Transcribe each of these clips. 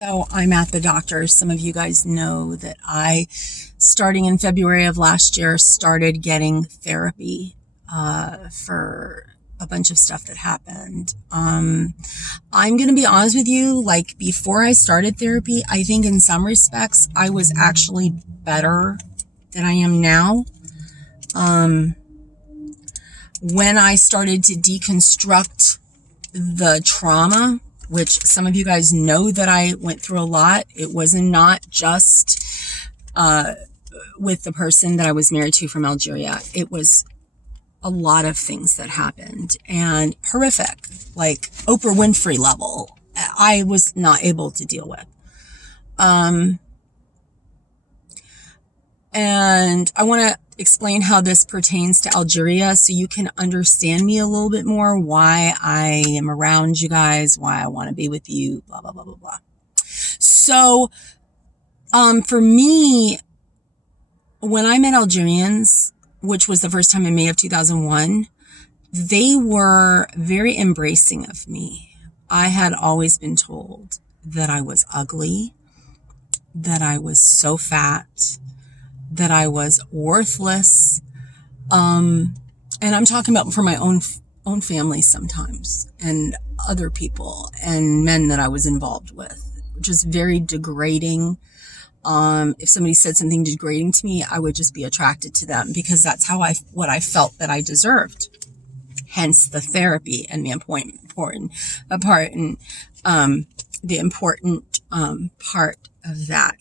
So I'm at the doctor. Some of you guys know that starting in February of last year, started getting therapy for a bunch of stuff that happened. I'm going to be honest with you, like before I started therapy, I think in some respects I was actually better than I am now. When I started to deconstruct the trauma, which some of you guys know that I went through a lot. It was not just with the person that I was married to from Algeria. It was a lot of things that happened and horrific, like Oprah Winfrey level. I was not able to deal with. And I want to explain how this pertains to Algeria so you can understand me a little bit more, why I am around you guys, why I want to be with you, blah, blah, blah, blah, blah. So, for me, when I met Algerians, which was the first time in May of 2001, they were very embracing of me. I had always been told that I was ugly, that I was so fat, that I was worthless. And I'm talking about for my own family sometimes, and other people and men that I was involved with, which is very degrading. If somebody said something degrading to me, I would just be attracted to them because that's what I felt that I deserved. Hence the therapy and the important part of that.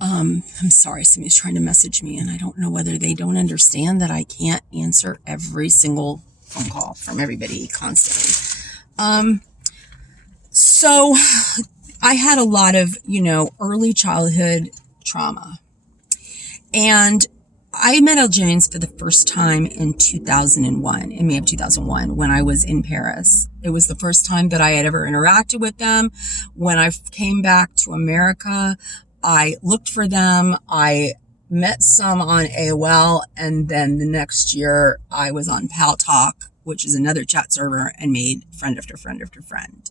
I'm sorry, somebody's trying to message me and I don't know whether they don't understand that I can't answer every single phone call from everybody constantly. So I had a lot of, early childhood trauma, and I met Algerians for the first time in 2001, in May of 2001, when I was in Paris. It was the first time that I had ever interacted with them. When I came back to America, I looked for them. I met some on AOL, and then the next year I was on Paltalk, which is another chat server, and made friend after friend after friend.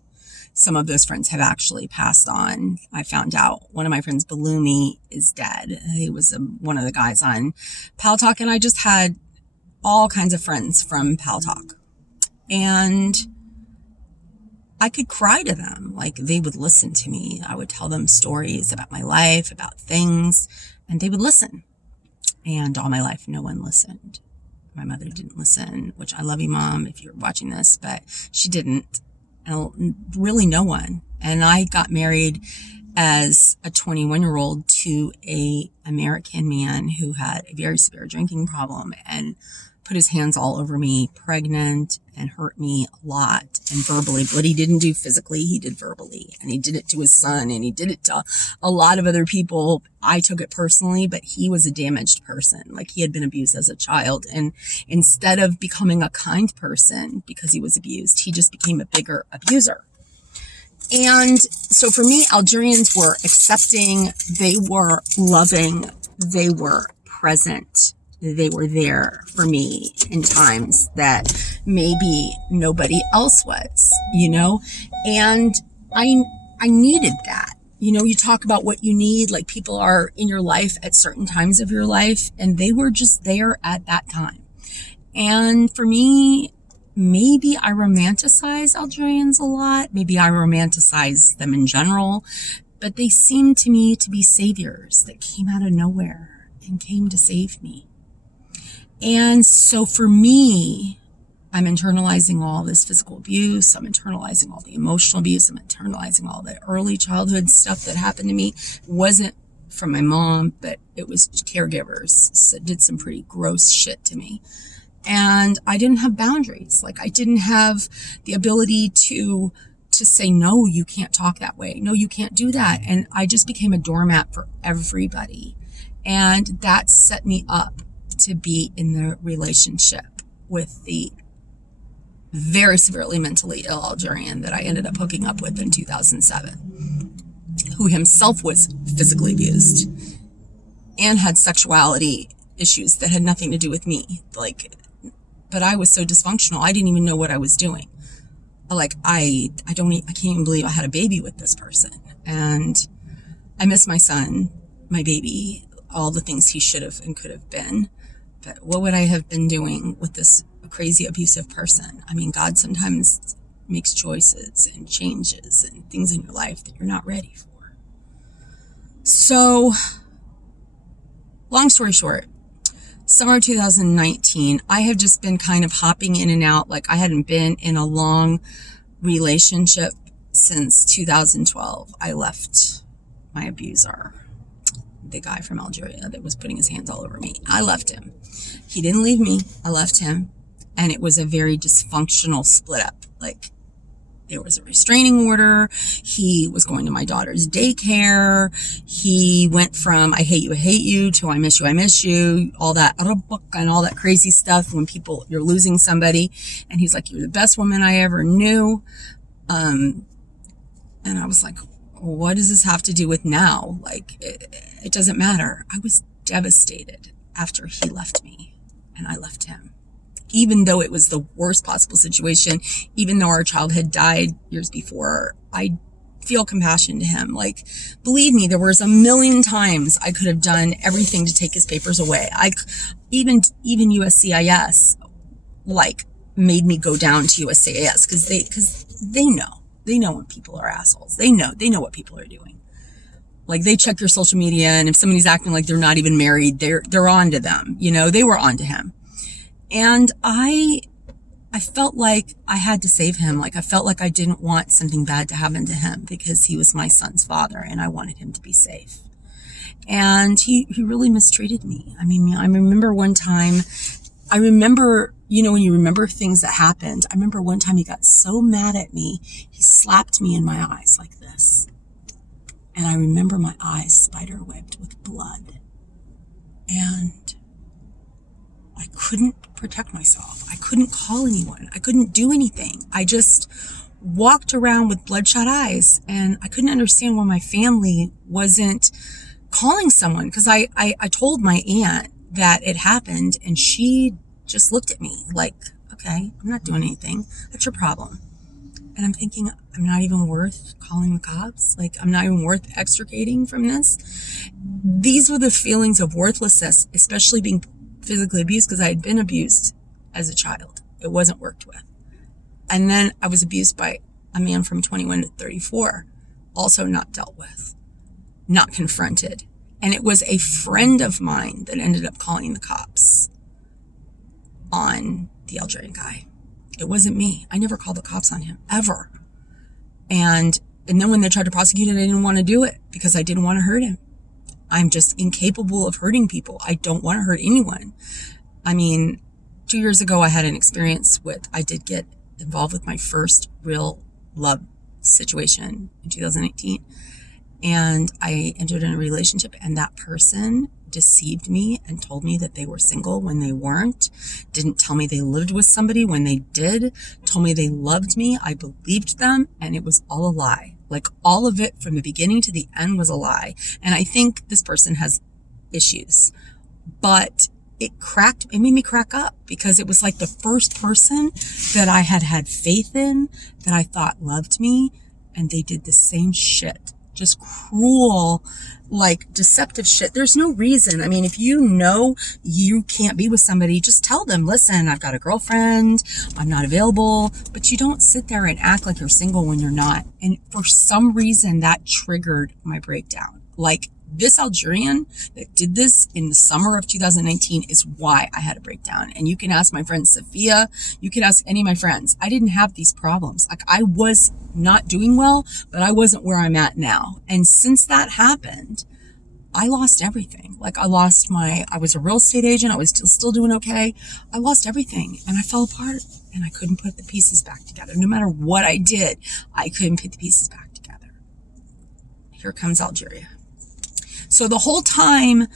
Some of those friends have actually passed on. I found out one of my friends, Balumi, is dead. He was one of the guys on Paltalk, and I just had all kinds of friends from Paltalk. And I could cry to them. Like, they would listen to me. I would tell them stories about my life, about things, and they would listen. And all my life, no one listened. My mother didn't listen, which I love you, Mom, if you're watching this, but she didn't. And really no one. And I got married as a 21-year-old to a American man who had a very severe drinking problem and put his hands all over me, pregnant, and hurt me a lot, and verbally. What he didn't do physically, he did verbally. And he did it to his son, and he did it to a lot of other people. I took it personally, but he was a damaged person. Like, he had been abused as a child. And instead of becoming a kind person because he was abused, he just became a bigger abuser. And so for me, Algerians were accepting, they were loving, they were present. They were there for me in times that maybe nobody else was, and I needed that. You talk about what you need, like people are in your life at certain times of your life, and they were just there at that time. And for me, maybe I romanticize Algerians a lot. Maybe I romanticize them in general, but they seemed to me to be saviors that came out of nowhere and came to save me. And so for me, I'm internalizing all this physical abuse. I'm internalizing all the emotional abuse. I'm internalizing all the early childhood stuff that happened to me. It wasn't from my mom, but it was caregivers that did some pretty gross shit to me. And I didn't have boundaries. Like, I didn't have the ability to say, no, you can't talk that way. No, you can't do that. And I just became a doormat for everybody. And that set me up to be in the relationship with the very severely mentally ill Algerian that I ended up hooking up with in 2007, who himself was physically abused and had sexuality issues that had nothing to do with me. But I was so dysfunctional, I didn't even know what I was doing. like, I can't even believe I had a baby with this person. And I miss my son, my baby, all the things he should have and could have been. But what would I have been doing with this crazy abusive person? I mean, God sometimes makes choices and changes and things in your life that you're not ready for. So, long story short, summer 2019, I have just been kind of hopping in and out. Like, I hadn't been in a long relationship since 2012. I left my abuser, the guy from Algeria that was putting his hands all over me. I left him. He didn't leave me. I left him. And it was a very dysfunctional split up. Like, there was a restraining order. He was going to my daughter's daycare. He went from I hate you to I miss you, all that and all that crazy stuff when you're losing somebody. And he's like, you're the best woman I ever knew. And I was like, what does this have to do with now? Like, it doesn't matter. I was devastated after he left me and I left him. Even though it was the worst possible situation, even though our child had died years before, I feel compassion to him. Like, believe me, there was a million times I could have done everything to take his papers away. Even USCIS, like, made me go down to USCIS because they know when people are assholes. They know what people are doing. Like, they check your social media, and if somebody's acting like they're not even married, they're on to them. You know, they were on to him. And I felt like I had to save him. Like, I felt like I didn't want something bad to happen to him because he was my son's father and I wanted him to be safe. And he really mistreated me. I mean, I remember one time, you know, when you remember things that happened, I remember one time he got so mad at me, he slapped me in my eyes like this. And I remember my eyes spider-webbed with blood. And I couldn't protect myself. I couldn't call anyone. I couldn't do anything. I just walked around with bloodshot eyes, and I couldn't understand why my family wasn't calling someone, because I told my aunt that it happened, and she just looked at me like, okay, I'm not doing anything. That's your problem. And I'm thinking, I'm not even worth calling the cops. Like, I'm not even worth extricating from this. These were the feelings of worthlessness, especially being physically abused, because I had been abused as a child. It wasn't worked with. And then I was abused by a man from 21 to 34, also not dealt with, not confronted. And it was a friend of mine that ended up calling the cops on the Algerian guy. It wasn't me. I never called the cops on him, ever. And then when they tried to prosecute it, I didn't want to do it because I didn't want to hurt him. I'm just incapable of hurting people. I don't want to hurt anyone. I mean, 2 years ago, I had an experience I did get involved with my first real love situation in 2018. And I entered in a relationship, and that person deceived me and told me that they were single when they weren't, didn't tell me they lived with somebody when they did, told me they loved me. I believed them, and it was all a lie. Like, all of it from the beginning to the end was a lie. And I think this person has issues, but it made me crack up, because it was like the first person that I had faith in, that I thought loved me, and they did the same shit. Just cruel, like, deceptive shit. There's no reason. I mean, if you know you can't be with somebody, just tell them, listen, I've got a girlfriend, I'm not available. But you don't sit there and act like you're single when you're not. And for some reason, that triggered my breakdown. Like, this Algerian that did this in the summer of 2019 is why I had a breakdown. And you can ask my friend Sophia, you can ask any of my friends. I didn't have these problems. Like, I was not doing well, but I wasn't where I'm at now. And since that happened, I lost everything. Like, I was a real estate agent. I was still doing okay. I lost everything, and I fell apart, and I couldn't put the pieces back together. No matter what I did, I couldn't put the pieces back together. Here comes Algeria. So the whole time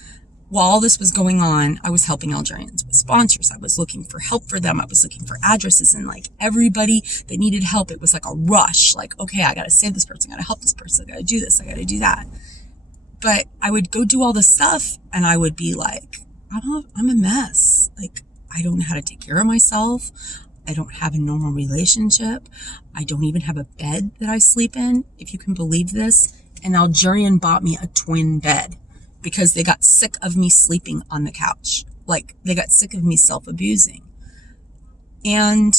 while all this was going on, I was helping Algerians with sponsors. I was looking for help for them. I was looking for addresses, and like, everybody that needed help, it was like a rush. Like, okay, I got to save this person. I got to help this person. I got to do this. I got to do that. But I would go do all this stuff, and I would be like, I'm a mess. Like, I don't know how to take care of myself. I don't have a normal relationship. I don't even have a bed that I sleep in, if you can believe this. An Algerian bought me a twin bed because they got sick of me sleeping on the couch. Like, they got sick of me self-abusing. And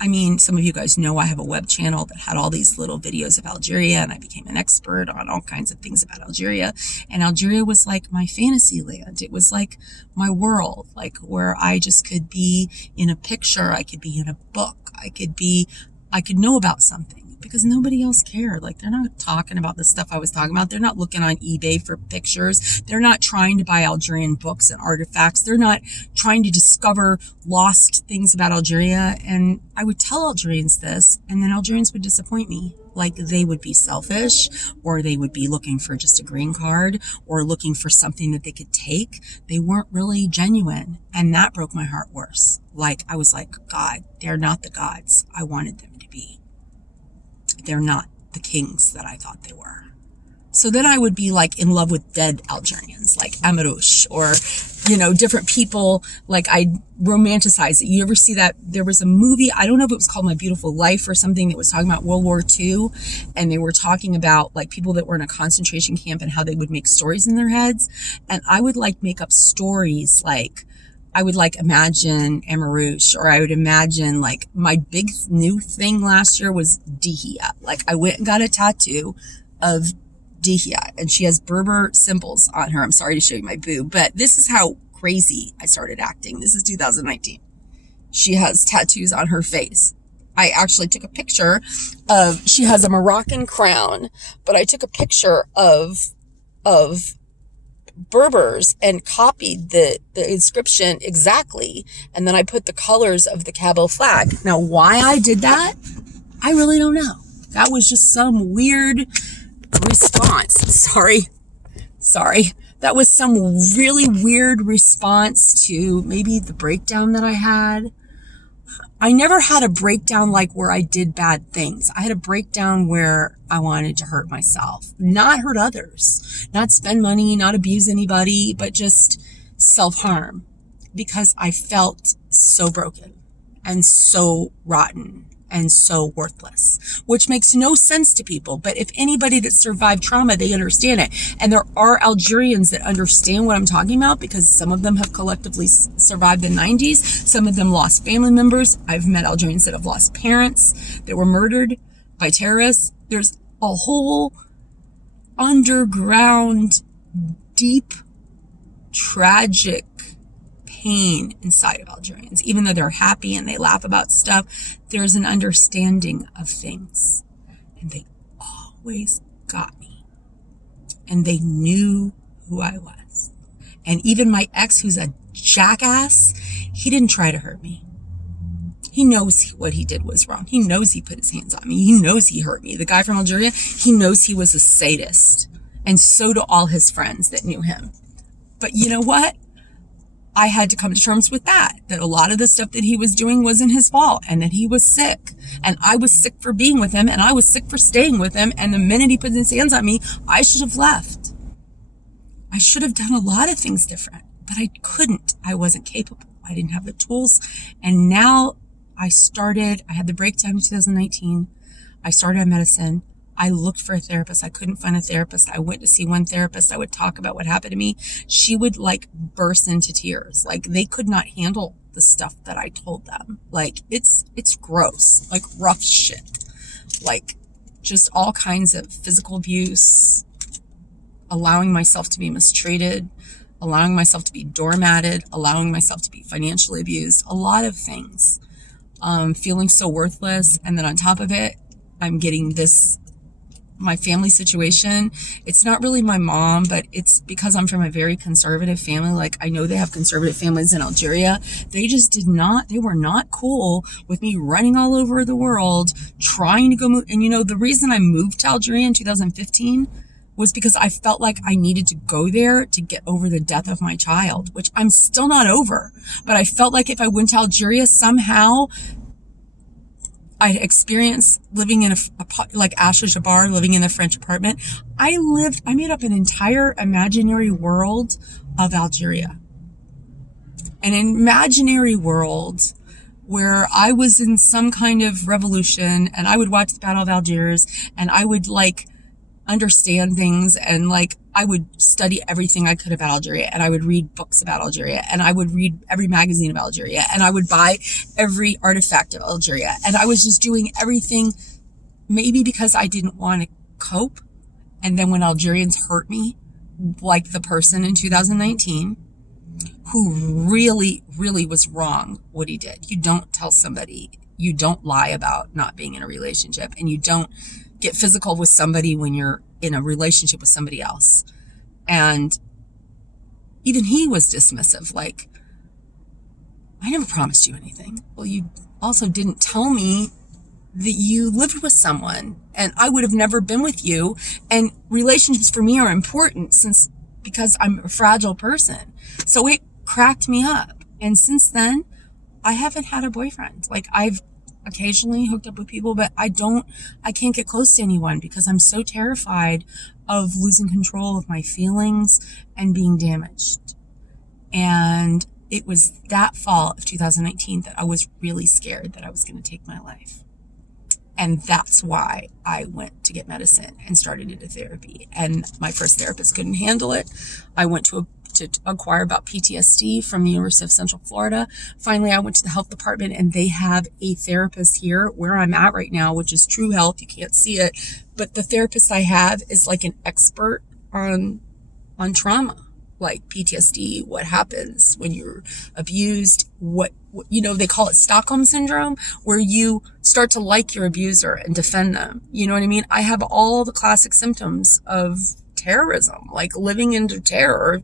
I mean, some of you guys know I have a web channel that had all these little videos of Algeria, and I became an expert on all kinds of things about Algeria. And Algeria was like my fantasy land. It was like my world, like where I just could be in a picture. I could be in a book. I could know about something because nobody else cared. Like, they're not talking about the stuff I was talking about. They're not looking on eBay for pictures. They're not trying to buy Algerian books and artifacts. They're not trying to discover lost things about Algeria. And I would tell Algerians this, and then Algerians would disappoint me. Like, they would be selfish, or they would be looking for just a green card, or looking for something that they could take. They weren't really genuine. And that broke my heart worse. Like, I was like, God, they're not the gods I wanted them to be. They're not the kings that I thought they were. So then I would be like in love with dead Algerians, like Amarouche, or, different people. Like, I romanticize it. You ever see that? There was a movie, I don't know if it was called My Beautiful Life or something, that was talking about World War II. And they were talking about like people that were in a concentration camp and how they would make stories in their heads. And I would like make up stories, like, I would like imagine Amarouche, or I would imagine like my big new thing last year was Dihia. Like, I went and got a tattoo of Dihia, and she has Berber symbols on her. I'm sorry to show you my boob, but this is how crazy I started acting. This is 2019. She has tattoos on her face. I actually took a picture of, she has a Moroccan crown, but I took a picture of Berbers and copied the inscription exactly. And then I put the colors of the Kabyle flag. Now, why I did that, I really don't know. That was just some weird response. Sorry. That was some really weird response to maybe the breakdown that I had. I never had a breakdown like where I did bad things. I had a breakdown where I wanted to hurt myself, not hurt others, not spend money, not abuse anybody, but just self-harm, because I felt so broken and so rotten and so worthless, which makes no sense to people. But if anybody that survived trauma, they understand it. And there are Algerians that understand what I'm talking about, because some of them have collectively survived the 90s. Some of them lost family members. I've met Algerians that have lost parents that were murdered by terrorists. There's a whole underground, deep, tragic pain inside of Algerians. Even though they're happy and they laugh about stuff, there's an understanding of things. And they always got me. And they knew who I was. And even my ex, who's a jackass, he didn't try to hurt me. He knows what he did was wrong. He knows he put his hands on me. He knows he hurt me. The guy from Algeria, he knows he was a sadist. And so do all his friends that knew him. But you know what? I had to come to terms with that a lot of the stuff that he was doing wasn't his fault, and that he was sick, and I was sick for being with him, and I was sick for staying with him. And the minute he put his hands on me, I should have left. I should have done a lot of things different, but I couldn't. I wasn't capable. I didn't have the tools. And now I had the breakdown in 2019. I started on medicine. I looked for a therapist. I couldn't find a therapist. I went to see one therapist. I would talk about what happened to me. She would like burst into tears. Like, they could not handle the stuff that I told them. Like, it's gross, like rough shit, like just all kinds of physical abuse, allowing myself to be mistreated, allowing myself to be doormatted, allowing myself to be financially abused, a lot of things, feeling so worthless. And then on top of it, I'm getting my family situation. It's not really my mom, but it's because I'm from a very conservative family. Like, I know they have conservative families in Algeria. They were not cool with me running all over the world, trying to go move. And the reason I moved to Algeria in 2015 was because I felt like I needed to go there to get over the death of my child, which I'm still not over. But I felt like if I went to Algeria, somehow I experienced living in like Asha Jabbar, living in a French apartment. I made up an entire imaginary world of Algeria. An imaginary world where I was in some kind of revolution and I would watch the Battle of Algiers and I would like understand things and like I would study everything I could about Algeria and I would read books about Algeria and I would read every magazine of Algeria and I would buy every artifact of Algeria and I was just doing everything maybe because I didn't want to cope. And then when Algerians hurt me, like the person in 2019 who really, really was wrong what he did. You don't tell somebody, you don't lie about not being in a relationship, and you don't get physical with somebody when you're in a relationship with somebody else. And even he was dismissive, like, I never promised you anything. Well, you also didn't tell me that you lived with someone, and I would have never been with you. And relationships for me are important because I'm a fragile person. So it cracked me up. And since then, I haven't had a boyfriend. Like, I've occasionally hooked up with people, but I can't get close to anyone because I'm so terrified of losing control of my feelings and being damaged. And it was that fall of 2019 that I was really scared that I was going to take my life. And that's why I went to get medicine and started into therapy. And my first therapist couldn't handle it. I went to inquire about PTSD from the University of Central Florida. Finally, I went to the health department and they have a therapist here where I'm at right now, which is True Health. You can't see it, but the therapist I have is like an expert on trauma, like PTSD, what happens when you're abused, what they call it Stockholm syndrome, where you start to like your abuser and defend them. You know what I mean? I have all the classic symptoms of terrorism, like living into terror.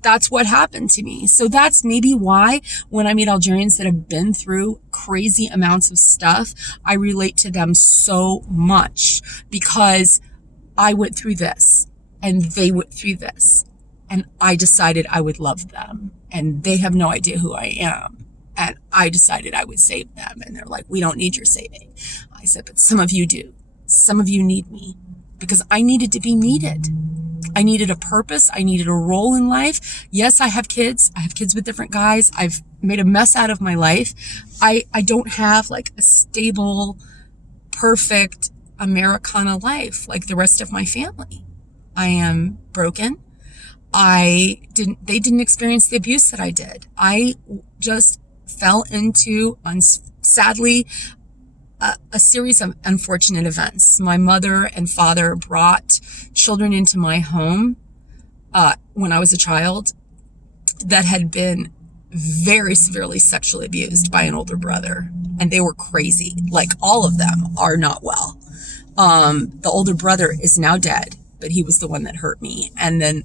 That's what happened to me. So that's maybe why when I meet Algerians that have been through crazy amounts of stuff, I relate to them so much, because I went through this and they went through this. And I decided I would love them. And they have no idea who I am. And I decided I would save them. And they're like, we don't need your saving. I said, but some of you do. Some of you need me. Because I needed to be needed. I needed a purpose. I needed a role in life. Yes, I have kids. I have kids with different guys. I've made a mess out of my life. I don't have like a stable, perfect Americana life like the rest of my family. I am broken. They didn't experience the abuse that I did. I just fell into, sadly, a series of unfortunate events. My mother and father brought children into my home when I was a child that had been very severely sexually abused by an older brother. And they were crazy. Like, all of them are not well. The older brother is now dead, but he was the one that hurt me. And then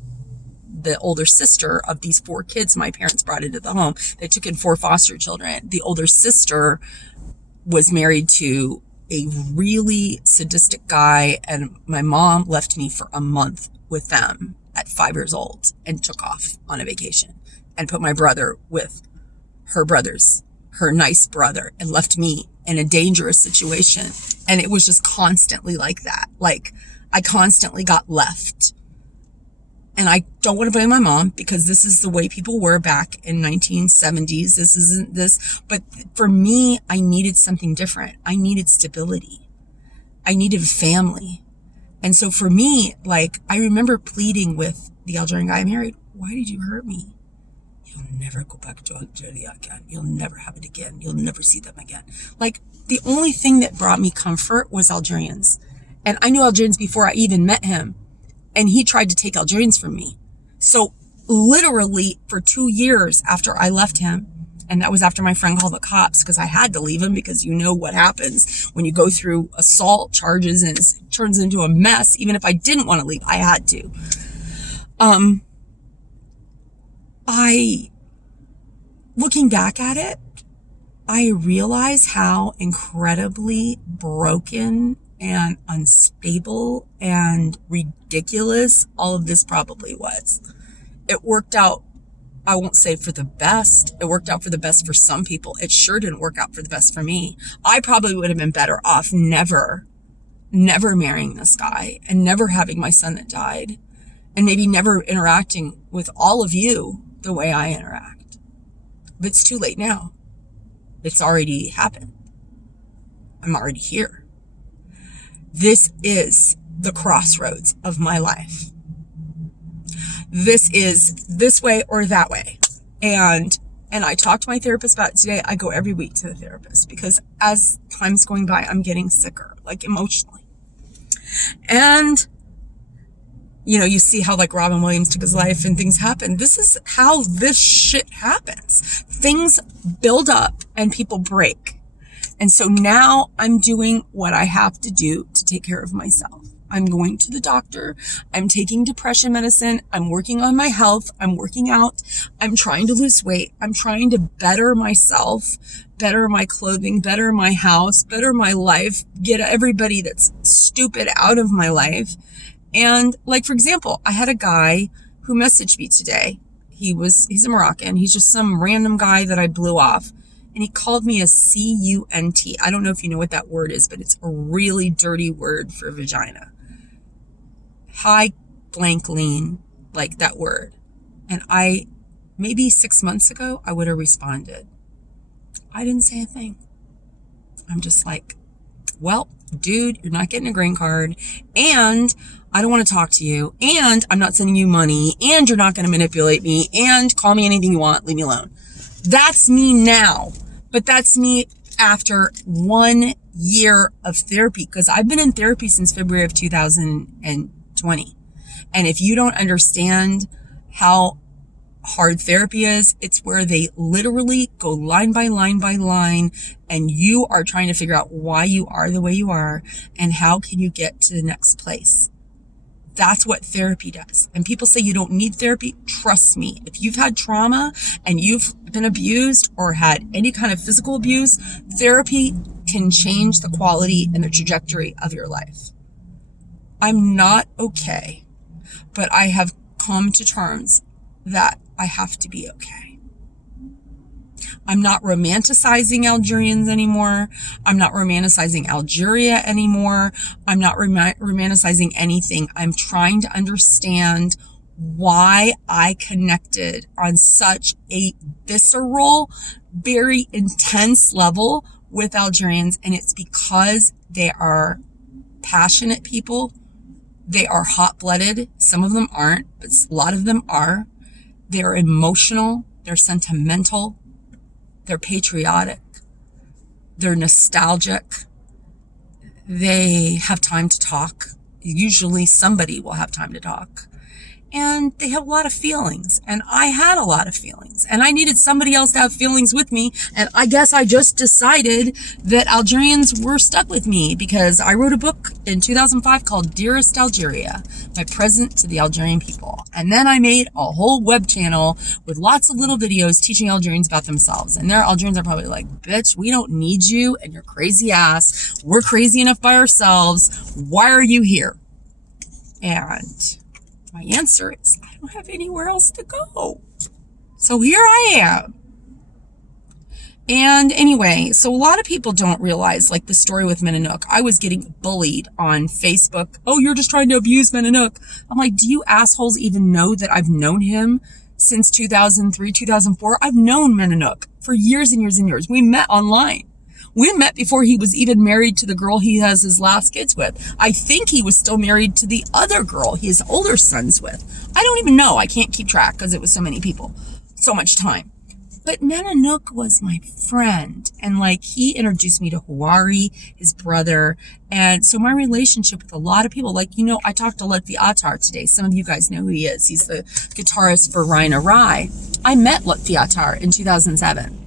the older sister of these 4 kids my parents brought into the home, they took in 4 foster children. The older sister was married to a really sadistic guy, and my mom left me for a month with them at 5 years old and took off on a vacation and put my brother with her brothers, her nice brother, and left me in a dangerous situation. And it was just constantly like that. Like, I constantly got left. And I don't want to blame my mom, because this is the way people were back in 1970s. This isn't this. But for me, I needed something different. I needed stability. I needed family. And so for me, like, I remember pleading with the Algerian guy I married, why did you hurt me? You'll never go back to Algeria again. You'll never have it again. You'll never see them again. Like, the only thing that brought me comfort was Algerians. And I knew Algerians before I even met him. And he tried to take Algerians from me. So literally for 2 years after I left him, and that was after my friend called the cops, because I had to leave him, because you know what happens when you go through assault charges and it turns into a mess. Even if I didn't want to leave, I had to. Looking back at it, I realize how incredibly broken and unstable and ridiculous all of this probably was. It worked out, I won't say for the best. It worked out for the best for some people. It sure didn't work out for the best for me. I probably would have been better off never marrying this guy and never having my son that died, and maybe never interacting with all of you the way I interact. But it's too late now. It's already happened. I'm already here. This is the crossroads of my life. This is this way or that way. And I talked to my therapist about it today. I go every week to the therapist because as time's going by, I'm getting sicker, like emotionally. And, you know, you see how like Robin Williams took his life and things happen. This is how this shit happens. Things build up and people break. And so now I'm doing what I have to do to take care of myself. I'm going to the doctor. I'm taking depression medicine. I'm working on my health. I'm working out. I'm trying to lose weight. I'm trying to better myself, better my clothing, better my house, better my life, get everybody that's stupid out of my life. And like, for example, I had a guy who messaged me today. He's a Moroccan. He's just some random guy that I blew off. And he called me a cunt. I don't know if you know what that word is, but it's a really dirty word for vagina. High blank lean, like that word. And maybe 6 months ago, I would have responded. I didn't say a thing. I'm just like, well, dude, you're not getting a green card. And I don't want to talk to you. And I'm not sending you money. And you're not going to manipulate me. And call me anything you want. Leave me alone. That's me now. But that's me after 1 year of therapy, because I've been in therapy since February of 2020. And if you don't understand how hard therapy is, it's where they literally go line by line by line, and you are trying to figure out why you are the way you are and how can you get to the next place. That's what therapy does. And people say you don't need therapy. Trust me, if you've had trauma and you've been abused or had any kind of physical abuse, therapy can change the quality and the trajectory of your life. I'm not okay, but I have come to terms that I have to be okay. I'm not romanticizing Algerians anymore. I'm not romanticizing Algeria anymore. I'm not romanticizing anything. I'm trying to understand why I connected on such a visceral, very intense level with Algerians. And it's because they are passionate people. They are hot-blooded. Some of them aren't, but a lot of them are. They're emotional. They're sentimental. They're patriotic. They're nostalgic. They have time to talk. Usually somebody will have time to talk. And they have a lot of feelings. And I had a lot of feelings. And I needed somebody else to have feelings with me. And I guess I just decided that Algerians were stuck with me because I wrote a book in 2005 called Dearest Algeria, my present to the Algerian people. And then I made a whole web channel with lots of little videos teaching Algerians about themselves. And their Algerians are probably like, bitch, we don't need you and your crazy ass. We're crazy enough by ourselves. Why are you here? And my answer is, I don't have anywhere else to go. So here I am. And anyway, so a lot of people don't realize, like the story with Meninook. I was getting bullied on Facebook. Oh, you're just trying to abuse Meninook. I'm like, do you assholes even know that I've known him since 2003, 2004? I've known Meninook for years and years and years. We met online. We met before he was even married to the girl he has his last kids with. I think he was still married to the other girl his older son's with. I don't even know. I can't keep track because it was so many people, so much time. But Meninook was my friend. And like, he introduced me to Houari, his brother. And so my relationship with a lot of people, like, you know, I talked to Lutfi Attar today. Some of you guys know who he is. He's the guitarist for Raina Rai. I met Lutfi Attar in 2007.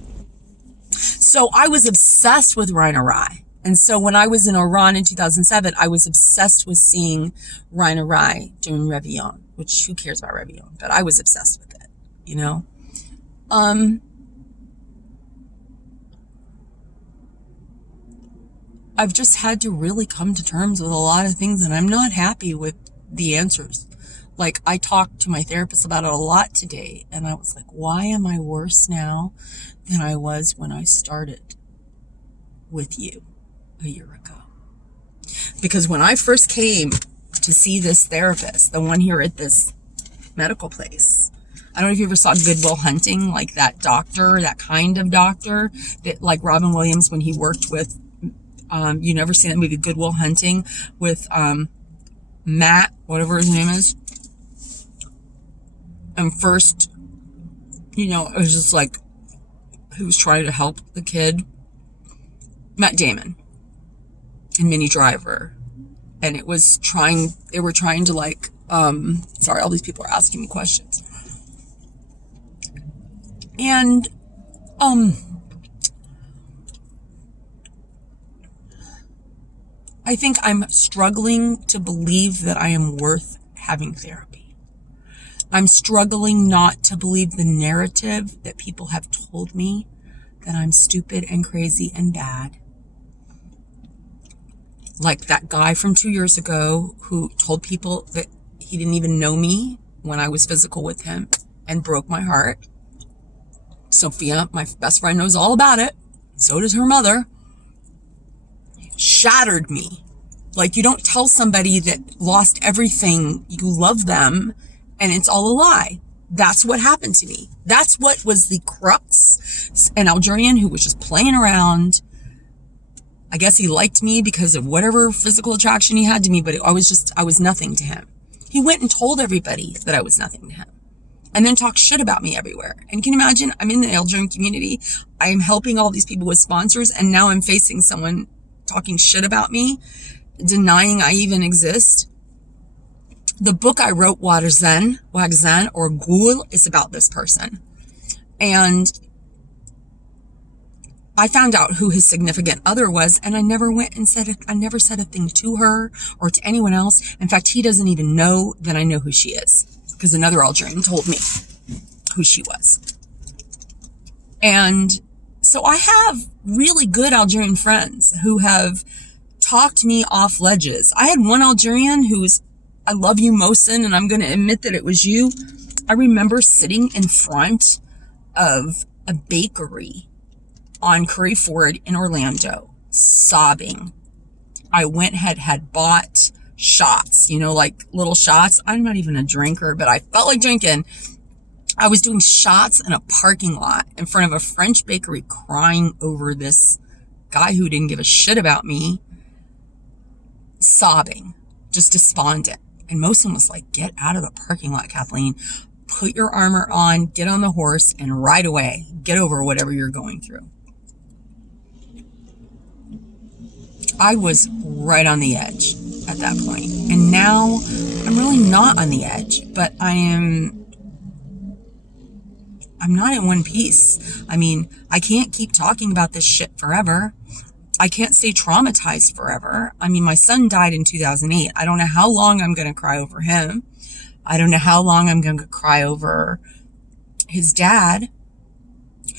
So I was obsessed with Raina Rai. And so when I was in Iran in 2007, I was obsessed with seeing Raina Rai doing Réveillon, which who cares about Réveillon? But I was obsessed with it, you know? I've just had to really come to terms with a lot of things, and I'm not happy with the answers. Like, I talked to my therapist about it a lot today, and I was like, why am I worse now than I was when I started with you a year ago? Because when I first came to see this therapist, the one here at this medical place, I don't know if you ever saw Good Will Hunting, like that doctor, that kind of doctor that like Robin Williams when he worked with, you never seen that movie Good Will Hunting with Matt, whatever his name is. And first, it was just like, he was trying to help the kid. Matt Damon and Minnie Driver. And they were trying to like, sorry, all these people are asking me questions. And, I think I'm struggling to believe that I am worth having therapy. I'm struggling not to believe the narrative that people have told me that I'm stupid and crazy and bad. Like that guy from 2 years ago who told people that he didn't even know me when I was physical with him and broke my heart. Sophia, my best friend, knows all about it. So does her mother. Shattered me. Like, you don't tell somebody that lost everything, you love them, and it's all a lie. That's what happened to me. That's what was the crux. An Algerian who was just playing around. I guess he liked me because of whatever physical attraction he had to me, but I was nothing to him. He went and told everybody that I was nothing to him. And then talk shit about me everywhere. And can you imagine, I'm in the Algerian community. I am helping all these people with sponsors. And now I'm facing someone talking shit about me, denying I even exist. The book I wrote, Wagzan or Ghoul, is about this person. And I found out who his significant other was, and I never went and I never said a thing to her or to anyone else. In fact, he doesn't even know that I know who she is, because another Algerian told me who she was. And so I have really good Algerian friends who have talked me off ledges. I had one Algerian who's, I love you, Mohsen, and I'm going to admit that it was you. I remember sitting in front of a bakery on Curry Ford in Orlando, sobbing. I had bought shots, like little shots. I'm not even a drinker, but I felt like drinking. I was doing shots in a parking lot in front of a French bakery, crying over this guy who didn't give a shit about me, sobbing, just despondent. And Mohsen was like, get out of the parking lot, Kathleen. Put your armor on, get on the horse, and ride away. Get over whatever you're going through. I was right on the edge at that point. And now I'm really not on the edge, but I'm not in one piece. I mean, I can't keep talking about this shit forever. I can't stay traumatized forever. I mean, my son died in 2008. I don't know how long I'm going to cry over him. I don't know how long I'm going to cry over his dad,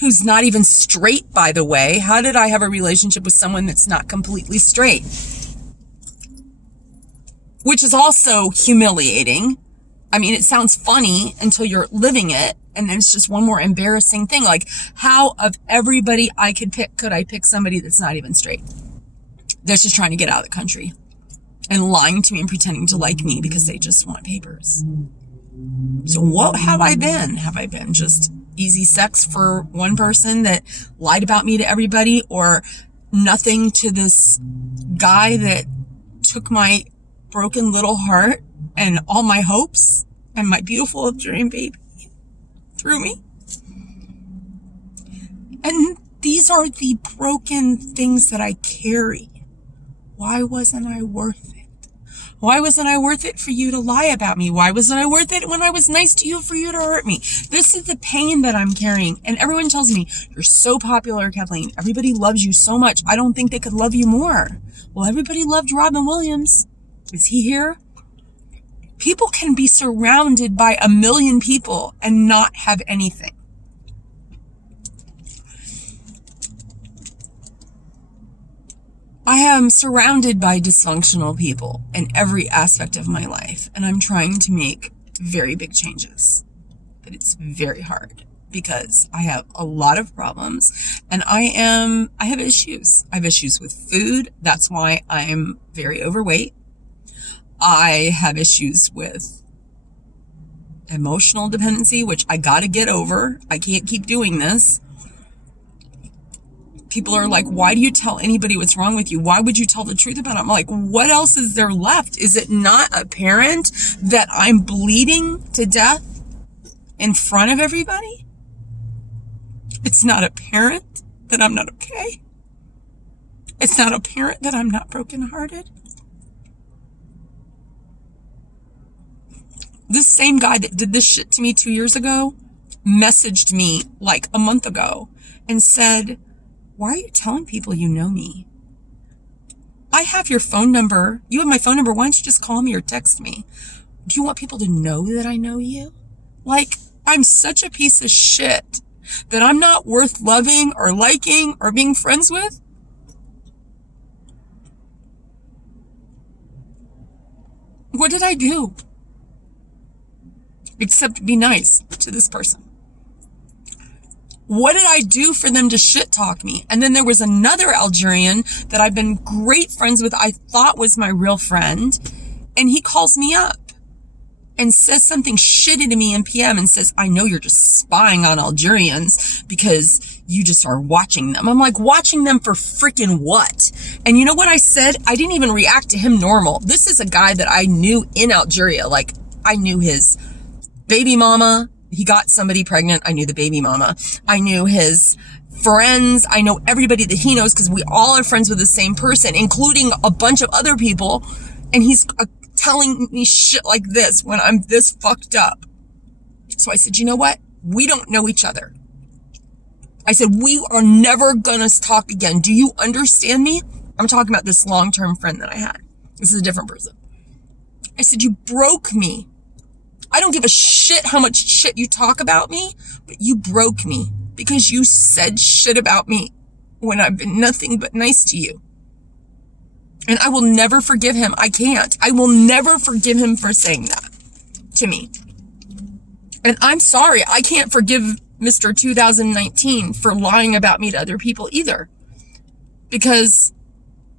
who's not even straight, by the way. How did I have a relationship with someone that's not completely straight? Which is also humiliating. I mean, it sounds funny until you're living it. And then it's just one more embarrassing thing. Like, how of everybody I could I pick somebody that's not even straight? That's just trying to get out of the country and lying to me and pretending to like me because they just want papers. So what have I been? Have I been just easy sex for one person that lied about me to everybody, or nothing to this guy that took my broken little heart and all my hopes and my beautiful Algerian baby through me? And these are the broken things that I carry. Why wasn't I worth it? Why wasn't I worth it for you to lie about me? Why wasn't I worth it when I was nice to you for you to hurt me? This is the pain that I'm carrying. And everyone tells me, you're so popular, Kathleen. Everybody loves you so much. I don't think they could love you more. Well, everybody loved Robin Williams. Is he here? People can be surrounded by 1 million people and not have anything. I am surrounded by dysfunctional people in every aspect of my life, and I'm trying to make very big changes. But it's very hard because I have a lot of problems, and I have issues. I have issues with food. That's why I'm very overweight. I have issues with emotional dependency, which I gotta get over. I can't keep doing this. People are like, why do you tell anybody what's wrong with you? Why would you tell the truth about it? I'm like, what else is there left? Is it not apparent that I'm bleeding to death in front of everybody? It's not apparent that I'm not okay. It's not apparent that I'm not brokenhearted. This same guy that did this shit to me 2 years ago messaged me like a month ago and said, why are you telling people you know me? I have your phone number. You have my phone number. Why don't you just call me or text me? Do you want people to know that I know you? Like, I'm such a piece of shit that I'm not worth loving or liking or being friends with? What did I do? Except be nice to this person. What did I do for them to shit talk me? And then there was another Algerian that I've been great friends with, I thought was my real friend. And he calls me up and says something shitty to me in PM and says, I know you're just spying on Algerians because you just are watching them. I'm like, watching them for freaking what? And you know what I said? I didn't even react to him normal. This is a guy that I knew in Algeria. Like, I knew his baby mama. He got somebody pregnant. I knew the baby mama. I knew his friends. I know everybody that he knows because we all are friends with the same person, including a bunch of other people. And he's telling me shit like this when I'm this fucked up. So I said, you know what? We don't know each other. I said, we are never gonna talk again. Do you understand me? I'm talking about this long-term friend that I had. This is a different person. I said, you broke me. I don't give a shit how much shit you talk about me, but you broke me because you said shit about me when I've been nothing but nice to you. And I will never forgive him. I can't. I will never forgive him for saying that to me. And I'm sorry. I can't forgive Mr. 2019 for lying about me to other people either. Because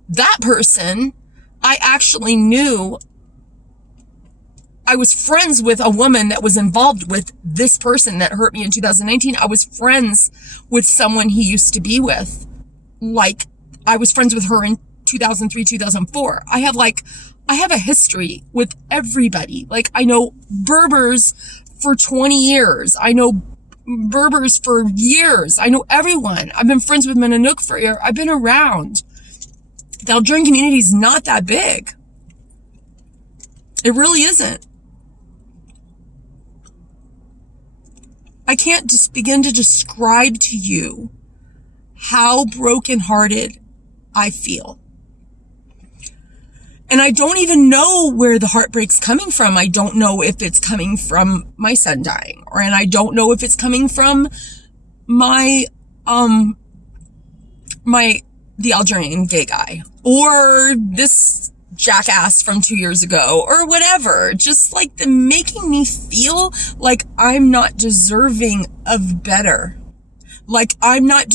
that person, I actually knew. I was friends with a woman that was involved with this person that hurt me in 2019. I was friends with someone he used to be with. Like, I was friends with her in 2003, 2004. I have a history with everybody. Like, I know Berbers for 20 years. I know Berbers for years. I know everyone. I've been friends with Menanook for a year. I've been around. The Algerian community is not that big. It really isn't. I can't just begin to describe to you how brokenhearted I feel. And I don't even know where the heartbreak's coming from. I don't know if it's coming from my son dying, and I don't know if it's coming from the Algerian gay guy, or this jackass from 2 years ago, or whatever. Just like the making me feel like I'm not deserving of better. Like I'm not